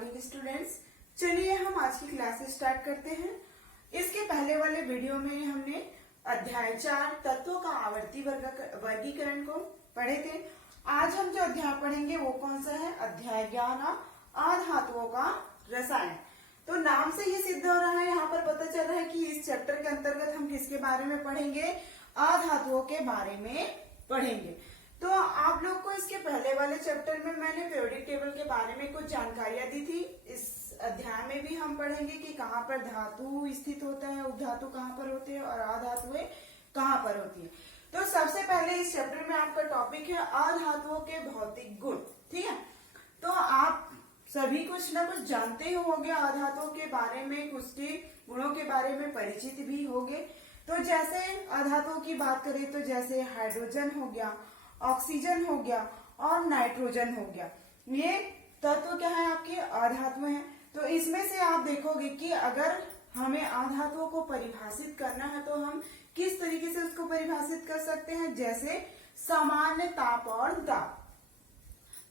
Morning students. चलिए हम आज की क्लास स्टार्ट करते हैं। इसके पहले वाले वीडियो में हमने अध्याय 4 तत्वों का आवर्ती वर्गीकरण को पढ़े थे। आज हम जो अध्याय पढ़ेंगे वो कौन सा है? अध्याय 11 अधातुओं का रसायन। तो नाम से ये सिद्ध हो रहा है, यहाँ पर पता चल रहा है कि इस चैप्टर के अंतर्गत हम किसके बारे में पढ़ेंगे? अधातुओं के बारे में पढ़ेंगे। तो आप लोग को इसके पहले वाले चैप्टर में मैंने पीरियोडिक टेबल के बारे में कुछ जानकारियां दी थी। इस अध्याय में भी हम पढ़ेंगे कि कहाँ पर धातु स्थित होता है, उपधातु कहाँ पर होते हैं और अधातुएं कहाँ पर होती है। तो सबसे पहले इस चैप्टर में आपका टॉपिक है अधातुओं के भौतिक गुण। ठीक है, तो आप सभी कुछ ना कुछ जानते ही होंगे अधातुओं के बारे में, उसके गुणों के बारे में परिचित भी होंगे। तो जैसे अधातुओं की बात करें तो जैसे हाइड्रोजन हो गया, ऑक्सीजन हो गया और नाइट्रोजन हो गया, ये तत्व क्या है? आपके अधातु हैं। तो इसमें से आप देखोगे कि अगर हमें अधातुओं को परिभाषित करना है तो हम किस तरीके से उसको परिभाषित कर सकते हैं? जैसे सामान्य ताप और दाब।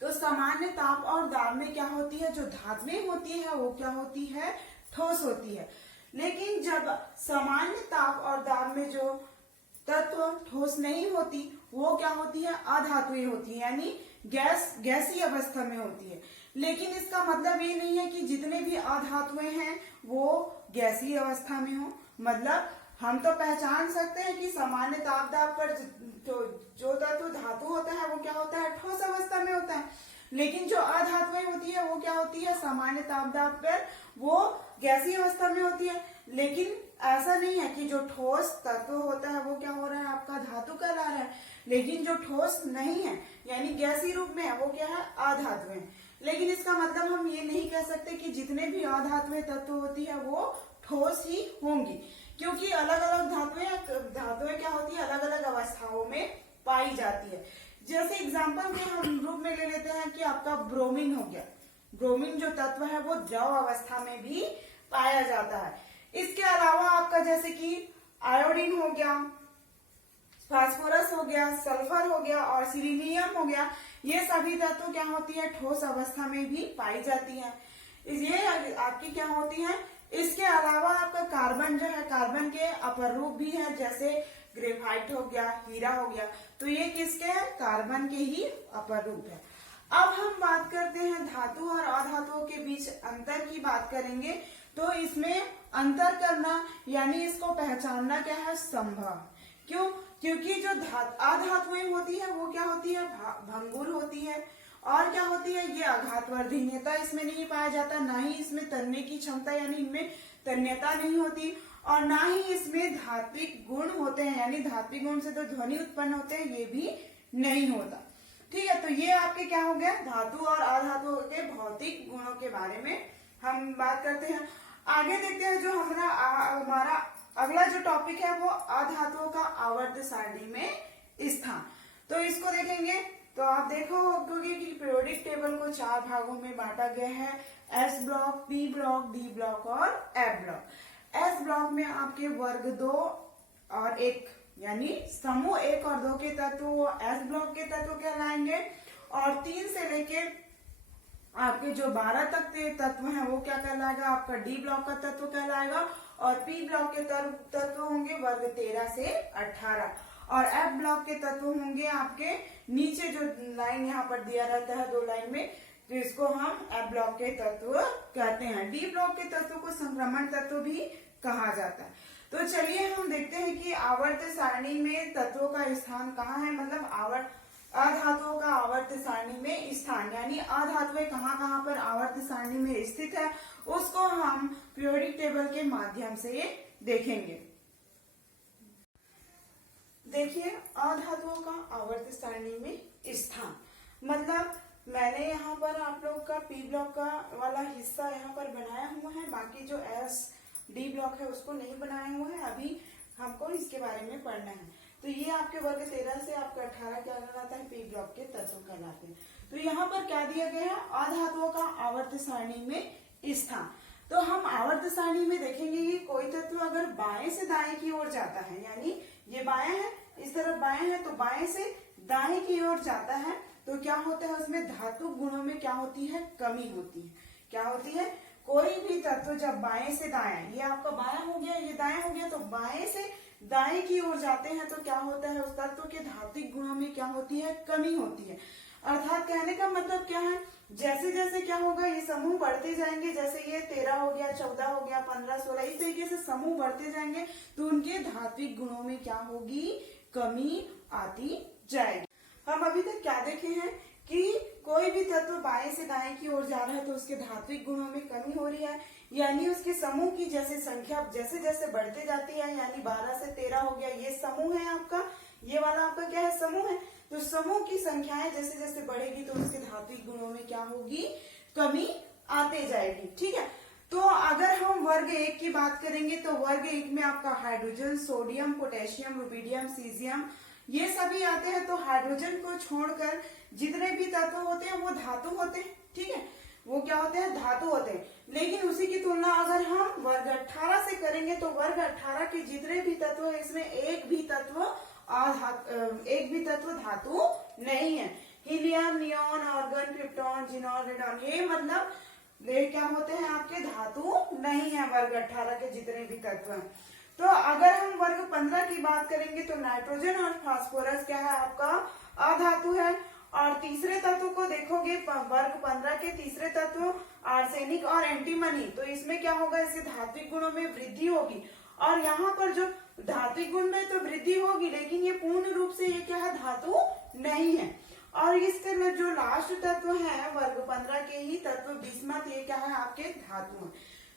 तो सामान्य ताप और दाब में क्या होती है? जो धातुएं होती है वो क्या होती है? ठोस होती है। लेकिन जब सामान्य ताप और दाब में जो तत्व ठोस नहीं होती वो क्या होती है? अधातुएं होती है, यानी गैसीय अवस्था में होती है। लेकिन इसका मतलब ये नहीं है कि जितने भी अधातुएं हैं वो गैसीय अवस्था में हो। मतलब हम तो पहचान सकते हैं कि सामान्य ताप दाब पर जो तत्व धातु होता है वो क्या होता है? ठोस अवस्था में होता है। लेकिन जो अधातुएं होती है वो क्या होती है? सामान्य ताप दाब पर वो गैसीय अवस्था में होती है। लेकिन ऐसा नहीं है कि जो ठोस तत्व होता है वो क्या हो रहा है? आपका धातु कहला रहा है। लेकिन जो ठोस नहीं है यानी गैसीय रूप में है वो क्या है? अधातुएं। लेकिन इसका मतलब हम ये नहीं कह सकते कि जितने भी अधातुएं तत्व होती है वो ठोस ही होंगी, क्योंकि अलग अलग धातुएं क्या होती है? अलग अलग अवस्थाओं में पाई जाती है। जैसे एग्जाम्पल के हम रूप में ले लेते हैं कि आपका ब्रोमीन हो गया। ब्रोमीन जो तत्व है वो द्रव अवस्था में भी पाया जाता है। इसके अलावा आपका जैसे कि आयोडीन हो गया, फास्फोरस हो गया, सल्फर हो गया और सिलीनियम हो गया, ये सभी तत्व क्या होती है? ठोस अवस्था में भी पाई जाती है। ये आपकी क्या होती है? इसके अलावा आपका कार्बन जो है, कार्बन के अपर रूप भी है, जैसे ग्रेफाइट हो गया, हीरा हो गया, तो ये किसके हैं? कार्बन के ही अपर रूप है। अब हम बात करते हैं धातु और अधातुओं के बीच अंतर की बात करेंगे। तो इसमें अंतर करना यानी इसको पहचानना क्या है? संभव। क्यों? क्योंकि जो अधातुएं होती है वो क्या होती है? भंगुर होती है। और क्या होती है? ये आघातवर्धनीयता इसमें नहीं पाया जाता, ना ही इसमें तन्य की क्षमता यानी इनमें तन्यता नहीं होती, और ना ही इसमें धात्विक गुण होते हैं, यानी धात्विक गुण से तो ध्वनि उत्पन्न होते हैं, ये भी नहीं होता। ठीक है, तो ये आपके क्या हो गया? धातु और अधातुओं के भौतिक गुणों के बारे में हम बात करते हैं। आगे देखते हैं जो हमारा अगला जो टॉपिक है वो अधातुओं का आवर्त सारणी में स्थान। तो इसको देखेंगे तो आप देखो क्योंकि पीरियोडिक टेबल को 4 भागों में बांटा गया है, S block, P block, D block और एफ ब्लॉक। एस ब्लॉक में आपके वर्ग 2 और 1 यानी समूह 1 और 2 के तत्व एस ब्लॉक के तत्व कहलाएंगे, और 3 से लेके आपके जो 12 तक के तत्व हैं वो क्या कहलाएगा? आपका डी ब्लॉक का तत्व कहलाएगा, और पी ब्लॉक के तत्व होंगे वर्ग 13 से 18, और एफ ब्लॉक के तत्व होंगे आपके नीचे जो लाइन यहाँ पर दिया रहता है 2 लाइन में, तो इसको हम एफ ब्लॉक के तत्व कहते हैं। डी ब्लॉक के तत्व को संक्रमण तत्व भी कहा जाता है। तो चलिए हम देखते हैं कि आवर्त सारणी में तत्वों का स्थान कहाँ है, मतलब अधातुओं का आवर्त सारणी में स्थान, यानी अधातुएं कहाँ कहाँ पर आवर्त सारणी में स्थित है उसको हम पीरियोडिक टेबल के माध्यम से देखेंगे। देखिए अधातुओं का आवर्त सारणी में स्थान, मतलब मैंने यहाँ पर आप लोग का पी ब्लॉक का वाला हिस्सा यहाँ पर बनाया हुआ है, बाकी जो एस डी ब्लॉक है उसको नहीं बनाया हुआ है। अभी हमको इसके बारे में पढ़ना है। तो ये आपके वर्ग 13 से आपका 18 क्या कहलाता है? पी ब्लॉक के तत्व कहलाते हैं। तो यहाँ पर क्या दिया गया है? अधातुओं का आवर्त सारणी में स्थान। तो हम आवर्त सारणी में देखेंगे कि कोई तत्व अगर बाएं से दाएं की ओर जाता है, यानी ये बाएं है, इस तरफ बाएं है, तो बाएं से दाएं की ओर जाता है, तो क्या होता है? उसमें धातु गुणों में क्या होती है? कमी होती है। क्या होती है? कोई भी तत्व जब बाएं से दाएं, ये आपका बायां हो गया, ये दाएं हो गया, तो बाएं से दाएं की ओर जाते हैं तो क्या होता है? उस तत्व के धात्विक गुणों में क्या होती है? कमी होती है। अर्थात कहने का मतलब क्या है? जैसे जैसे क्या होगा, ये समूह बढ़ते जाएंगे, जैसे ये 13 हो गया, 14 हो गया, 15, 16, इस तरीके से समूह बढ़ते जाएंगे तो उनके धात्विक गुणों में क्या होगी? कमी आती जाएगी। हम अभी तक क्या देखे हैं कि कोई भी तत्व बाएं से दाएं की ओर जा रहा है तो उसके धात्विक गुणों में कमी हो रही है, यानी उसके समूह की जैसे संख्या जैसे जैसे बढ़ते जाती है, यानी 12 से 13 हो गया, ये समूह है आपका, ये वाला आपका क्या है? समूह है। तो समूह की संख्याएं जैसे जैसे बढ़ेगी तो उसके धात्विक गुणों में क्या होगी? कमी आते जाएगी। ठीक है, तो अगर हम वर्ग 1 की बात करेंगे तो वर्ग 1 में आपका hydrogen, sodium, potassium, rubidium, caesium, ये सभी आते हैं। तो हाइड्रोजन को छोड़कर जितने भी तत्व होते हैं वो धातु होते हैं। ठीक है, वो क्या होते हैं? धातु होते हैं। लेकिन उसी की तुलना अगर हम वर्ग 18 से करेंगे तो वर्ग 18 के जितने भी तत्व है इसमें एक भी तत्व धातु नहीं है। Helium, neon, argon, krypton, xenon, radon, ये मतलब ये क्या होते हैं? आपके धातु नहीं है वर्ग 18 के जितने भी तत्व हैं। तो अगर हम वर्ग 15 की बात करेंगे तो नाइट्रोजन और फास्फोरस क्या है? आपका अधातु है। और तीसरे तत्व को देखोगे, वर्ग 15 के तीसरे तत्व आर्सेनिक और एंटीमनी, तो इसमें क्या होगा? इसके धात्विक गुणों में वृद्धि होगी। और यहाँ पर जो धात्विक गुण में तो वृद्धि होगी, लेकिन ये पूर्ण रूप से ये क्या है? धातु नहीं है। और इसके में जो लास्ट तत्व है वर्ग 15 के ही तत्व बिस्मथ, ये क्या है? आपके धातु है।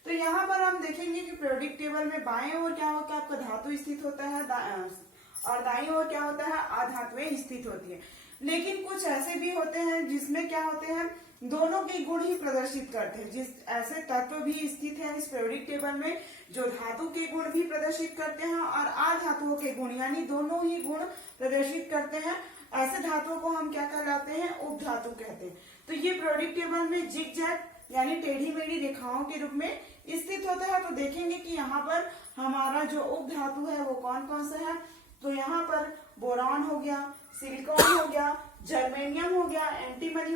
तो यहाँ पर हम देखेंगे कि पीरियोडिक टेबल में बाएं ओर क्या होता है? आपका धातु स्थित होता है और दाईं ओर क्या होता है? अधातुएं स्थित होती है। लेकिन कुछ ऐसे भी होते हैं जिसमें क्या होते हैं? दोनों के गुण ही प्रदर्शित करते हैं। जिस ऐसे तत्व भी स्थित है इस पीरियोडिक टेबल में जो धातु के गुण भी प्रदर्शित करते हैं और अधातुओं के गुण, यानी दोनों ही गुण प्रदर्शित करते हैं, ऐसे धातुओं को हम क्या कहलाते हैं? उपधातु कहते हैं। तो ये पीरियोडिक टेबल में जिगजैग यानी टेढ़ी मेढ़ी रेखाओं के रूप में स्थित होता है। तो देखेंगे कि यहाँ पर हमारा जो उपधातु है वो कौन कौन सा है? तो यहाँ पर बोरॉन हो गया, सिलिकॉन हो गया, जर्मेनियम हो गया, एंटीमनी,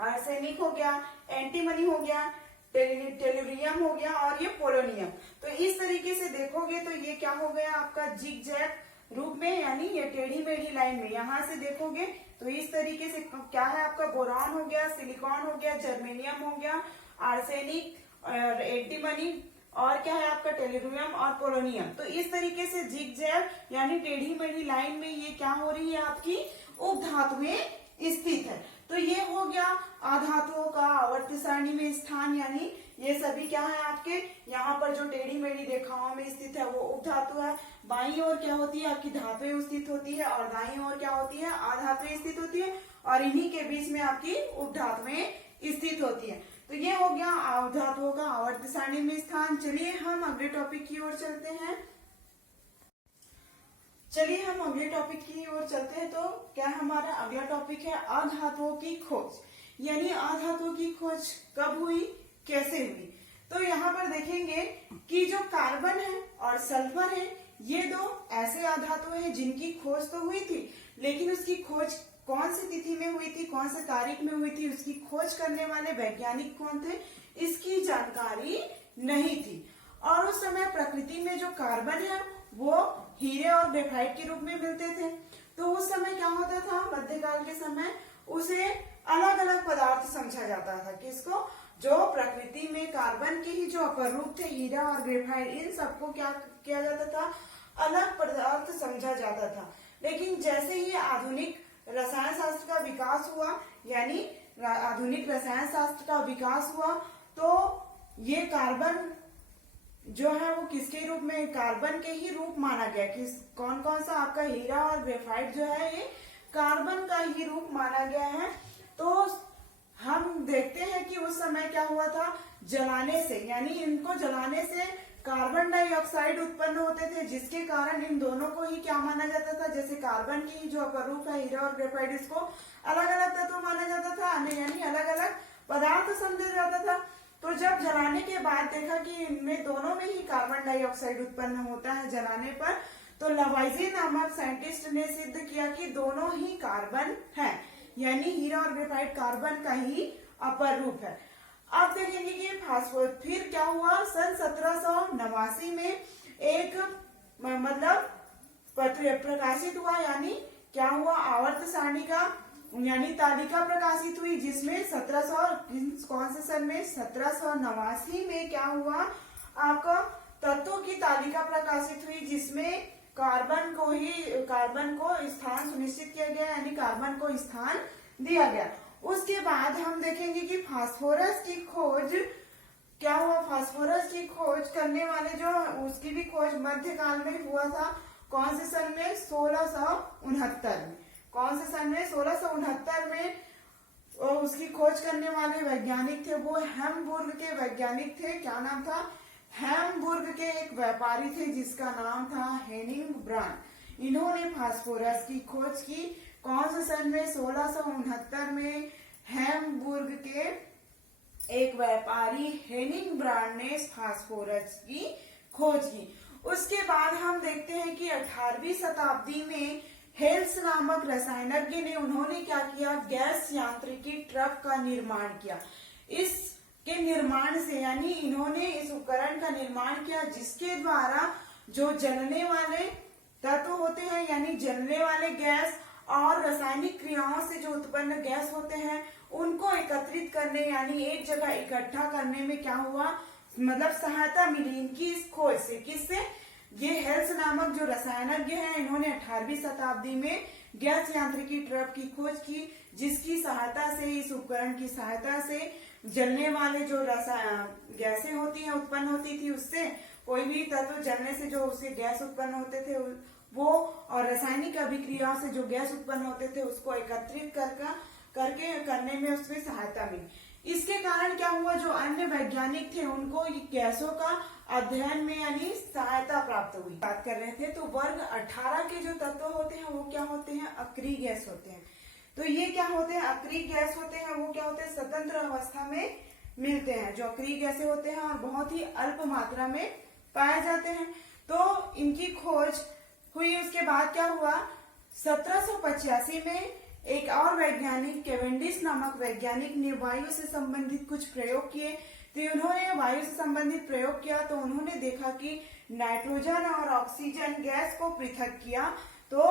आर्सेनिक हो गया, एंटीमनी हो गया, टेलुरियम हो गया और ये पोलोनियम। तो इस तरीके से देखोगे तो ये क्या हो गया? आपका जिगजैग रूप में, यानी ये टेढ़ी मेढ़ी लाइन में। यहाँ से देखोगे तो इस तरीके से क्या है? आपका बोरॉन हो गया, सिलिकॉन हो गया, जर्मेनियम हो गया, आर्सेनिक, एंटीमनी और क्या है? आपका टेलुरियम और पोलोनियम। तो इस तरीके से जिगजैग यानी टेढ़ी मेढ़ी लाइन में ये क्या हो रही है? आपकी उपधातुएं स्थित है। तो ये हो गया अधातुओं का आवर्त सारणी में स्थान, यानी ये सभी क्या है? आपके यहाँ पर जो टेढ़ी मेढ़ी रेखाओं में स्थित है वो उपधातु है। बाईं ओर क्या होती है? आपकी धातुएं स्थित होती है और दाईं ओर क्या होती है? अधातुएं स्थित होती है और इन्हीं के बीच में आपकी उपधातुएं स्थित होती है। तो ये हो गया अधातुओं का आवर्त सारणी में स्थान। चलिए हम अगले टॉपिक की ओर चलते हैं। चलिए हम अगले टॉपिक की ओर चलते हैं। तो क्या हमारा अगला टॉपिक है? अधातुओं की खोज, यानी अधातुओं की खोज कब हुई, कैसे हुई। तो यहाँ पर देखेंगे कि जो कार्बन है और सल्फर है, ये दो ऐसे अधातु हैं जिनकी खोज तो हुई थी, लेकिन उसकी खोज कौन सी तिथि में हुई थी, कौन से तारीख में हुई थी, उसकी खोज करने वाले वैज्ञानिक कौन थे, इसकी जानकारी नहीं थी। और उस समय प्रकृति में जो कार्बन है वो हीरे और ग्रेफाइट के रूप में मिलते थे। तो उस समय क्या होता था? मध्यकाल के समय उसे अलग अलग पदार्थ समझा जाता था। किसको? जो प्रकृति में कार्बन के ही जो अपर रूप थे हीरा और ग्रेफाइट, इन सबको क्या किया जाता था? अलग पदार्थ समझा जाता था। लेकिन जैसे ही आधुनिक रसायन शास्त्र का विकास हुआ, यानी आधुनिक रसायन शास्त्र का विकास हुआ, तो ये कार्बन जो है वो किसके रूप में? कार्बन के ही रूप माना गया। किस कौन कौन सा? आपका हीरा और ग्रेफाइट जो है ये कार्बन का ही रूप माना गया है। तो हम देखते हैं कि उस समय क्या हुआ था? जलाने से, यानी इनको जलाने से कार्बन डाइऑक्साइड उत्पन्न होते थे, जिसके कारण इन दोनों को ही क्या माना जाता था? जैसे कार्बन की ही जो अपरूप है हीरा और ग्रेफाइट, इसको अलग अलग तत्व माना जाता था, यानी अलग अलग पदार्थ समझा जाता था। तो जब जलाने के बाद देखा कि इनमें दोनों में ही कार्बन डाइऑक्साइड उत्पन्न होता है जलाने पर, तो लवाइजे नामक साइंटिस्ट ने सिद्ध किया कि दोनों ही कार्बन है, यानी हीरा और ग्रेफाइट कार्बन का ही अपर रूप है। आप देखेंगे कि फास्फोरस फिर क्या हुआ, सन 1789 में एक मतलब पत्र प्रकाशित हुआ, यानी क्या हुआ, आवर्त सारणी का यानी तालिका प्रकाशित हुई, जिसमें 1700 कौन से सन में, 1789 में क्या हुआ आपका तत्वों की तालिका प्रकाशित हुई, जिसमें कार्बन को स्थान सुनिश्चित किया गया, यानी कार्बन को स्थान दिया गया। उसके बाद हम देखेंगे कि फास्फोरस की खोज क्या हुआ, फास्फोरस की खोज करने वाले जो उसकी भी खोज मध्यकाल में हुआ था, कौन से सन में, 1669 में। कौन से सन में, 1669 में उसकी खोज करने वाले वैज्ञानिक थे वो हैम्बुर्ग के वैज्ञानिक थे। क्या नाम था, हैम्बुर्ग के एक व्यापारी थे जिसका नाम था हेनिंग ब्रांड। इन्होंने फास्फोरस की खोज की कौन से सन में, 1669 में हैम्बुर्ग के एक व्यापारी हेनिंग ब्रांड ने फास्फोरस की खोज की। उसके बाद हम देखते हैं कि 18वीं शताब्दी में हेल्स नामक रसायनज्ञ ने उन्होंने क्या किया, गैस यांत्रिकी ट्रक का निर्माण किया। इसके निर्माण से यानी इन्होंने इस उपकरण का निर्माण किया जिसके द्वारा जो जलने वाले तत्व होते हैं, यानी जलने वाले गैस और रासायनिक क्रियाओं से जो उत्पन्न गैस होते हैं उनको एकत्रित करने यानी एक जगह इकट्ठा करने में क्या हुआ, मतलब सहायता मिली इनकी इस खोज से। किससे, ये हेल्स नामक जो रसायनज्ञ हैं, इन्होंने 18वीं शताब्दी में गैस यांत्रिकी ट्रक की खोज की, जिसकी सहायता से, इस उपकरण की सहायता से जलने वाले जो गैसें होती हैं उत्पन्न होती थी, उससे कोई भी तत्व जलने से जो उससे गैस उत्पन्न होते थे वो, और रासायनिक अभिक्रियाओं से जो गैस उत्पन्न होते थे उसको एकत्रित करके करने में उसमें सहायता मिली। इसके कारण क्या हुआ, जो अन्य वैज्ञानिक थे उनको ये गैसों का अध्ययन में यानी सहायता प्राप्त हुई। बात कर रहे थे तो वर्ग 18 के जो तत्व होते हैं वो क्या होते हैं, अक्रिय गैस होते हैं। तो ये क्या होते हैं, अक्रिय गैस होते हैं। वो क्या होते हैं, स्वतंत्र अवस्था में मिलते हैं, जो अक्रिय गैसें होते हैं और बहुत ही अल्प मात्रा में पाए जाते हैं। तो इनकी खोज हुई। उसके बाद क्या हुआ, 1785 में एक और वैज्ञानिक कैवेंडिश नामक वैज्ञानिक ने वायु से संबंधित कुछ प्रयोग किए। तो उन्होंने वायु से संबंधित प्रयोग किया तो उन्होंने देखा कि नाइट्रोजन और ऑक्सीजन गैस को पृथक किया तो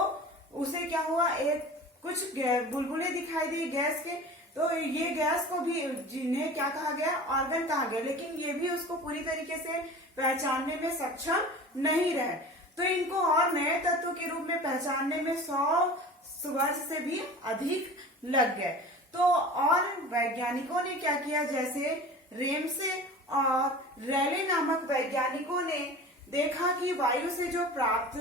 उसे क्या हुआ, एक कुछ बुलबुले दिखाई दिए गैस के। तो ये गैस को भी जिन्हें क्या कहा गया, ऑर्गन कहा गया, लेकिन ये भी उसको पूरी तरीके से पहचानने में सक्षम नहीं रहे। तो इनको और नए तत्व के रूप में पहचानने में 100 वर्ष से भी अधिक लग गए। तो और वैज्ञानिकों ने क्या किया, जैसे रेमसे और रैले नामक वैज्ञानिकों ने देखा कि वायु से जो प्राप्त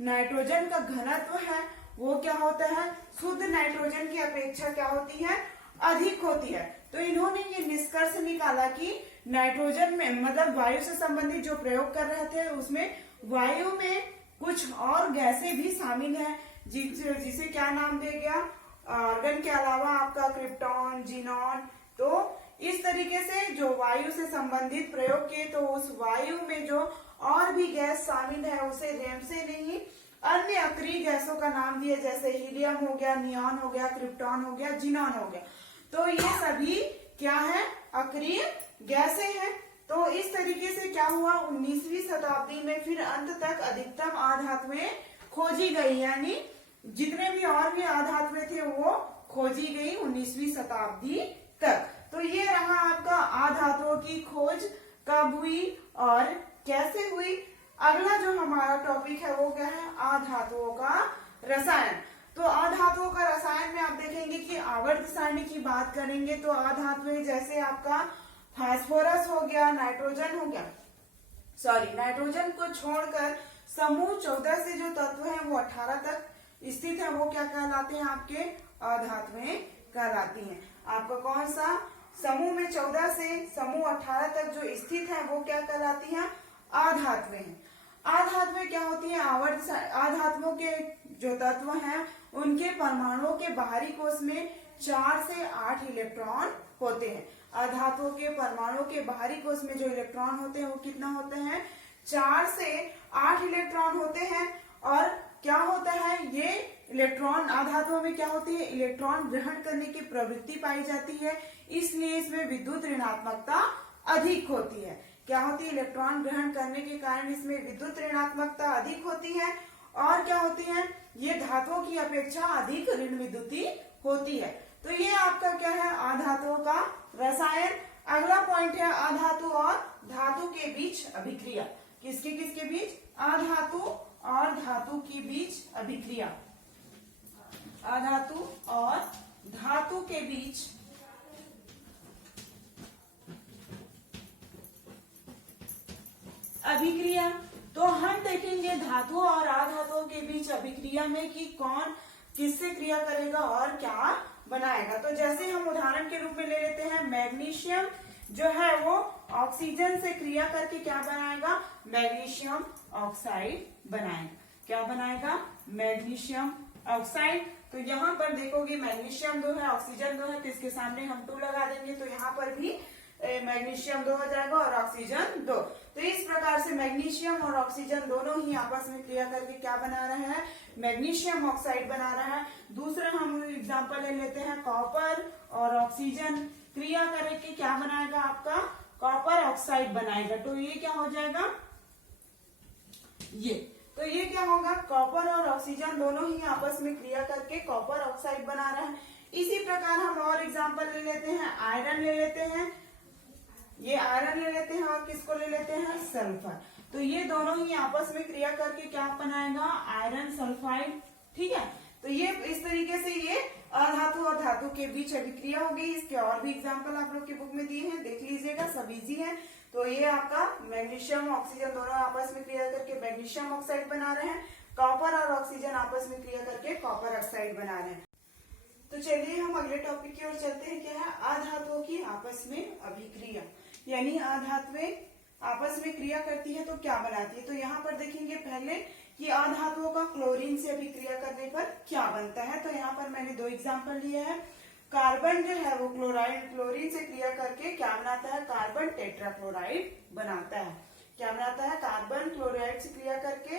नाइट्रोजन का घनत्व है वो क्या होता है, शुद्ध नाइट्रोजन की अपेक्षा क्या होती है, अधिक होती है। तो इन्होंने ये निष्कर्ष निकाला कि नाइट्रोजन में मतलब वायु से संबंधित जो प्रयोग कर रहे थे उसमें वायु में कुछ और गैसें भी शामिल हैं, जिसे क्या नाम दे गया, आर्गन के अलावा आपका क्रिप्टॉन, जीनॉन। तो इस तरीके से जो वायु से संबंधित प्रयोग किए तो उस वायु में जो और भी गैस शामिल है उसे रेमसे ने ही अन्य अक्रिय गैसों का नाम दिया, जैसे हीलियम हो गया, नियॉन हो गया, क्रिप्टॉन हो गया, जीनॉन हो गया। तो ये सभी क्या है, अक्रिय गैसें हैं। तो इस तरीके से क्या हुआ, 19वीं शताब्दी में फिर अंत तक अधिकतम आधातुएं खोजी गई, यानी जितने भी और भी आधातुएं थे वो खोजी गई 19वीं शताब्दी तक। तो ये रहा आपका आधातुओं की खोज कब हुई और कैसे हुई। अगला जो हमारा टॉपिक है वो क्या है, आधातुओं का रसायन। तो आधातुओं का रसायन में आप देखेंगे कि आवर्त सारणी की बात करेंगे तो आधातुएं जैसे आपका फास्फोरस हो गया, नाइट्रोजन हो गया, नाइट्रोजन को छोड़कर समूह 14 से जो तत्व हैं वो 18 तक स्थित है, वो क्या कहलाते हैं, आपके अधातुएं कहलाती हैं। आपका कौन सा समूह में 14 से समूह 18 तक जो स्थित है वो क्या कहलाती हैं, अधातुएं हैं। अधातुएं क्या होती हैं, अधातुओं के जो तत्व हैं उनके परमाणुओं के बाहरी कोश में 4 से 8 इलेक्ट्रॉन होते हैं। अधातुओं के परमाणुओं के बाहरी कोश में जो इलेक्ट्रॉन होते हैं वो कितना होते हैं, 4 से 8 इलेक्ट्रॉन होते हैं। और क्या होता है, ये इलेक्ट्रॉन, आधातुओं में क्या होती है, इलेक्ट्रॉन ग्रहण करने की प्रवृत्ति पाई जाती है, इसलिए इसमें विद्युत ऋणात्मकता अधिक होती है। क्या होती है, इलेक्ट्रॉन ग्रहण करने के कारण इसमें विद्युत ऋणात्मकता अधिक होती है। और क्या होती है, ये धातुओं की अपेक्षा अधिक ऋण विद्युती होती है। तो ये आपका क्या है, आधातुओं का रसायन। अगला पॉइंट है अधातु और धातु के बीच अभिक्रिया। किसके किसके बीच, अधातु और धातु के बीच अभिक्रिया। अधातु और धातु के बीच अभिक्रिया। तो हम देखेंगे धातुओं और अधातुओं के बीच अभिक्रिया में कि कौन किससे क्रिया करेगा और क्या बनाएगा। तो जैसे हम उदाहरण के रूप में ले लेते हैं, मैग्नीशियम जो है वो ऑक्सीजन से क्रिया करके क्या बनाएगा, मैग्नीशियम ऑक्साइड बनाएगा। क्या बनाएगा, मैग्नीशियम ऑक्साइड। तो यहाँ पर देखोगे मैग्नीशियम 2 है, ऑक्सीजन 2 है, तो इसके सामने हम 2 लगा देंगे, तो यहाँ पर भी मैग्नीशियम 2 हो जाएगा और ऑक्सीजन 2। तो इस प्रकार से मैग्नीशियम और ऑक्सीजन दोनों ही आपस में क्रिया करके क्या बना रहे हैं, मैग्नीशियम ऑक्साइड बना रहा है। दूसरा हम एग्जांपल ले लेते हैं, कॉपर और ऑक्सीजन क्रिया करके क्या बनाएगा, आपका कॉपर ऑक्साइड बनाएगा। तो ये क्या हो जाएगा, तो ये क्या होगा, कॉपर और ऑक्सीजन दोनों ही आपस में क्रिया करके कॉपर ऑक्साइड बना रहे हैं। इसी प्रकार हम और एग्जांपल ले लेते हैं, आयरन ले लेते हैं, ये आयरन ले लेते हैं और किसको ले लेते हैं, सल्फर। तो ये दोनों ही आपस में क्रिया करके क्या बनाएगा, आयरन सल्फाइड। ठीक है, तो ये इस तरीके से ये अधातु और धातु के बीच अभिक्रिया होगी। इसके और भी एग्जांपल आप लोग की बुक में दिए हैं, देख लीजिएगा, सब इजी है। तो ये आपका मैग्नीशियम ऑक्सीजन दोनों आपस में क्रिया करके मैग्नीशियम ऑक्साइड बना रहे हैं, कॉपर और ऑक्सीजन आपस में क्रिया करके कॉपर ऑक्साइड बना रहे हैं। तो चलिए हम अगले टॉपिक की ओर चलते हैं, क्या है, अधातुओं की आपस में अभिक्रिया। यानी अधातुएं आपस में क्रिया करती है तो क्या बनाती है। तो यहाँ पर देखेंगे पहले कि अधातुओं का क्लोरीन से अभिक्रिया करने पर क्या बनता है। तो यहाँ पर मैंने 2 एग्जांपल लिए हैं। कार्बन जो है वो क्लोरीन से क्रिया करके क्या बनाता है, कार्बन टेट्राक्लोराइड बनाता है। क्या बनाता है, कार्बन क्लोराइड से क्रिया करके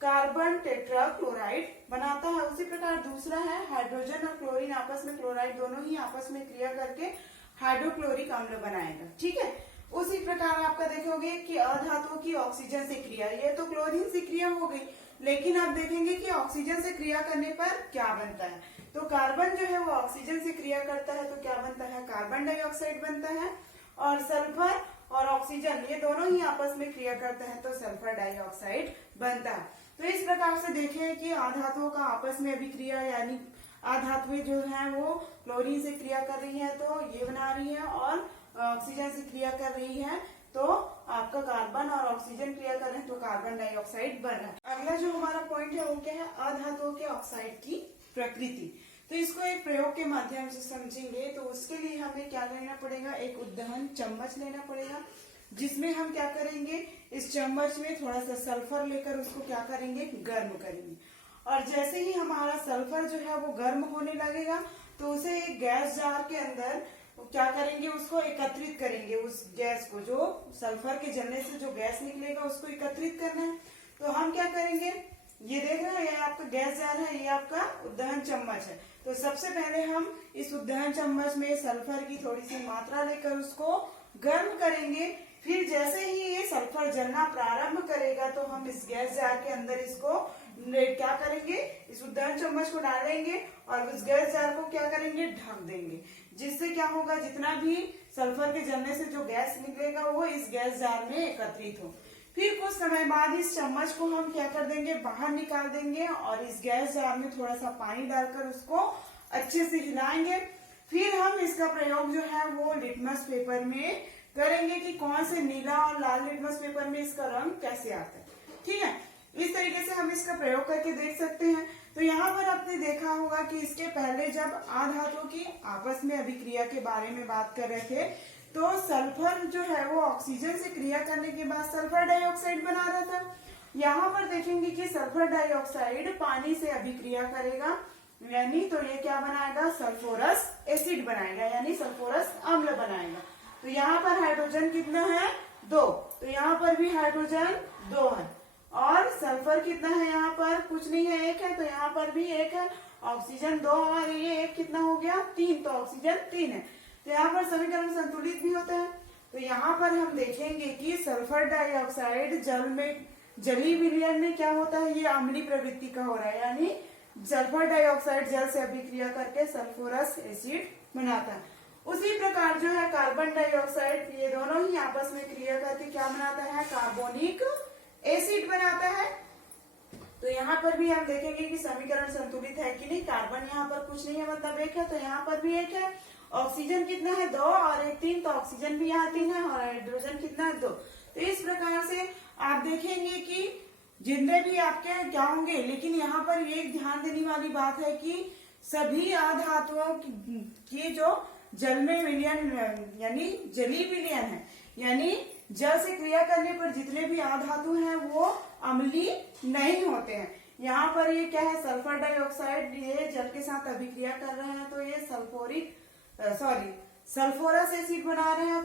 कार्बन टेट्राक्लोराइड बनाता है। उसी प्रकार दूसरा है, हाइड्रोजन और क्लोरीन आपस में, क्लोराइड दोनों ही आपस में क्रिया करके हाइड्रोक्लोरिक अम्ल बनाएगा। ठीक है, उसी प्रकार आपका देखोगे कि अधातुओं की ऑक्सीजन से क्रिया, ये तो क्लोरीन से क्रिया हो गई, लेकिन आप देखेंगे कि ऑक्सीजन से क्रिया करने पर क्या बनता है। तो कार्बन जो है वो ऑक्सीजन से क्रिया करता है तो क्या बनता है, कार्बन डाइऑक्साइड बनता है। और सल्फर और ऑक्सीजन ये दोनों ही आपस में क्रिया करते हैं तो सल्फर डाइऑक्साइड बनता है। तो इस प्रकार से देखें कि अधातुओं का आपस में अभिक्रिया, यानी अधातुएं जो है वो क्लोरीन से क्रिया कर रही है तो ये बना रही है, और ऑक्सीजन से क्रिया कर रही है तो आपका कार्बन और ऑक्सीजन क्रिया कर रहे हैं तो कार्बन डाइऑक्साइड बन रहा है। अगला जो हमारा पॉइंट है वो क्या है, अधातुओं के ऑक्साइड की प्रकृति। तो इसको एक प्रयोग के माध्यम से समझेंगे। तो उसके लिए हमें क्या लेना पड़ेगा, एक उद्दहन चम्मच लेना पड़ेगा, जिसमें हम क्या करेंगे, इस चम्मच में थोड़ा सा सल्फर लेकर उसको क्या करेंगे, गर्म करेंगे। और जैसे ही हमारा सल्फर जो है वो गर्म होने लगेगा तो उसे एक गैस जार के अंदर क्या करेंगे, उसको एकत्रित करेंगे। उस गैस को, जो सल्फर के जलने से जो गैस निकलेगा उसको एकत्रित करना है। तो हम क्या करेंगे, ये देख रहे हैं, ये आपका गैस जार है, ये आपका उद्दहन चम्मच है। तो सबसे पहले हम इस उद्दहन चम्मच में सल्फर की थोड़ी सी मात्रा लेकर उसको गर्म करेंगे। फिर जैसे ही ये सल्फर जलना प्रारंभ करेगा तो हम इस गैस जार के अंदर इसको क्या करेंगे, इस उद्दहन चम्मच को डालेंगे और उस गैस जार को क्या करेंगे, ढक देंगे। जिससे क्या होगा, जितना भी सल्फर के जलने से जो गैस निकलेगा वो इस गैस जार में एकत्रित हो। फिर कुछ समय बाद इस चम्मच को हम क्या कर देंगे, बाहर निकाल देंगे और इस गैस जार में थोड़ा सा पानी डालकर उसको अच्छे से हिलाएंगे। फिर हम इसका प्रयोग जो है वो लिटमस पेपर में करेंगे कि कौन से नीला और लाल लिटमस पेपर में इसका रंग कैसे आता है। ठीक है, इस तरीके से हम इसका प्रयोग करके देख सकते हैं। तो यहाँ पर आपने देखा होगा कि इसके पहले जब अधातुओं की आपस में अभिक्रिया के बारे में बात कर रहे थे तो सल्फर जो है वो ऑक्सीजन से क्रिया करने के बाद सल्फर डाइऑक्साइड बना रहा था। यहाँ पर देखेंगे कि सल्फर डाइऑक्साइड पानी से अभिक्रिया करेगा, यानी तो ये क्या बनाएगा, सल्फोरस एसिड बनाएगा, यानी सल्फोरस अम्ल बनाएगा। तो यहाँ पर हाइड्रोजन कितना है, 2, तो यहाँ पर भी हाइड्रोजन 2 है। और सल्फर कितना है यहाँ पर, कुछ नहीं है, एक है, तो यहाँ पर भी एक है, ऑक्सीजन 2 और ये एक कितना हो गया 3, तो ऑक्सीजन 3 है। तो यहाँ पर समीकरण संतुलित भी होता है। तो यहाँ पर हम देखेंगे कि सल्फर डाइऑक्साइड जल में, जलीय विलयन में क्या होता है, ये अम्लीय प्रवृत्ति का हो रहा है, यानी सल्फर डाइऑक्साइड जल से अभिक्रिया करके सल्फ्यूरस एसिड बनाता है। उसी प्रकार जो है कार्बन डाइऑक्साइड, ये दोनों ही आपस में क्रिया करके क्या बनाता है, कार्बोनिक एसिड बनाता है। तो यहाँ पर भी हम देखेंगे कि समीकरण संतुलित है कि नहीं। कार्बन यहाँ पर कुछ नहीं है, मतलब एक है, तो यहाँ पर भी एक है। ऑक्सीजन कितना है 2 और एक 3, तो ऑक्सीजन भी यहाँ 3 है, और हाइड्रोजन कितना है 2। तो इस प्रकार से आप देखेंगे कि जितने भी आपके क्या होंगे, लेकिन यहाँ पर ये ध्यान देने वाली बात है कि सभी अधातुओं की जो जल में विलयन यानी जलीय विलयन है, यानी जल से क्रिया करने पर जितने भी अधातु हैं वो अम्लीय नहीं होते हैं। यहाँ पर ये क्या है, सल्फर डाइऑक्साइड, ये जल के साथ अभिक्रिया कर रहे हैं, तो ये सल्फोरस एसिड बना रहे हैं।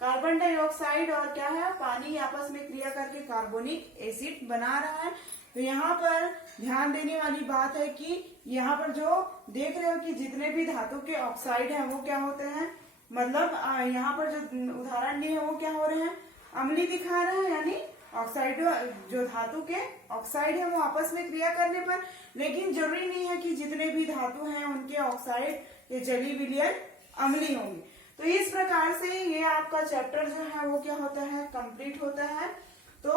कार्बन डाइऑक्साइड और क्या है, पानी आपस में क्रिया करके कार्बोनिक एसिड बना रहा है। तो यहाँ पर ध्यान देने वाली बात है कि यहाँ पर जो देख रहे हो कि जितने भी धातु के ऑक्साइड हैं वो क्या होते हैं, मतलब यहाँ पर जो उदाहरण लिए वो क्या हो रहे हैं, अम्लीय दिखा रहे हैं, यानी ऑक्साइड जो धातु के ऑक्साइड है वो आपस में क्रिया करने पर, लेकिन जरूरी नहीं है कि जितने भी धातु हैं उनके ऑक्साइड ये जलीय विलयन अम्लीय होंगे। तो इस प्रकार से ये आपका चैप्टर जो है वो क्या होता है, कंप्लीट होता है। तो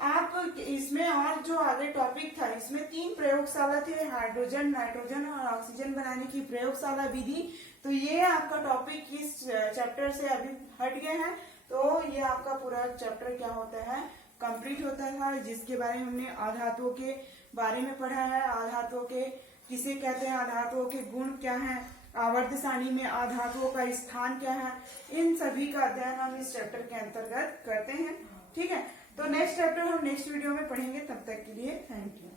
आप इसमें और जो आगे टॉपिक था, इसमें 3 प्रयोगशाला थी, हाइड्रोजन, नाइट्रोजन और ऑक्सीजन बनाने की प्रयोगशाला विधि। तो ये आपका टॉपिक इस चैप्टर से अभी हट गया है। तो ये आपका पूरा चैप्टर क्या होता है, कंप्लीट होता है, जिसके बारे में हमने अधातुओं के बारे में पढ़ा है। अधातुओं के किसे कहते हैं, अधातुओं के गुण क्या है, आवर्त सारणी में अधातुओं का स्थान क्या है, इन सभी का अध्ययन हम इस चैप्टर के अंतर्गत करते हैं। ठीक है, तो नेक्स्ट चैप्टर हम नेक्स्ट वीडियो में पढ़ेंगे। तब तक के लिए थैंक यू।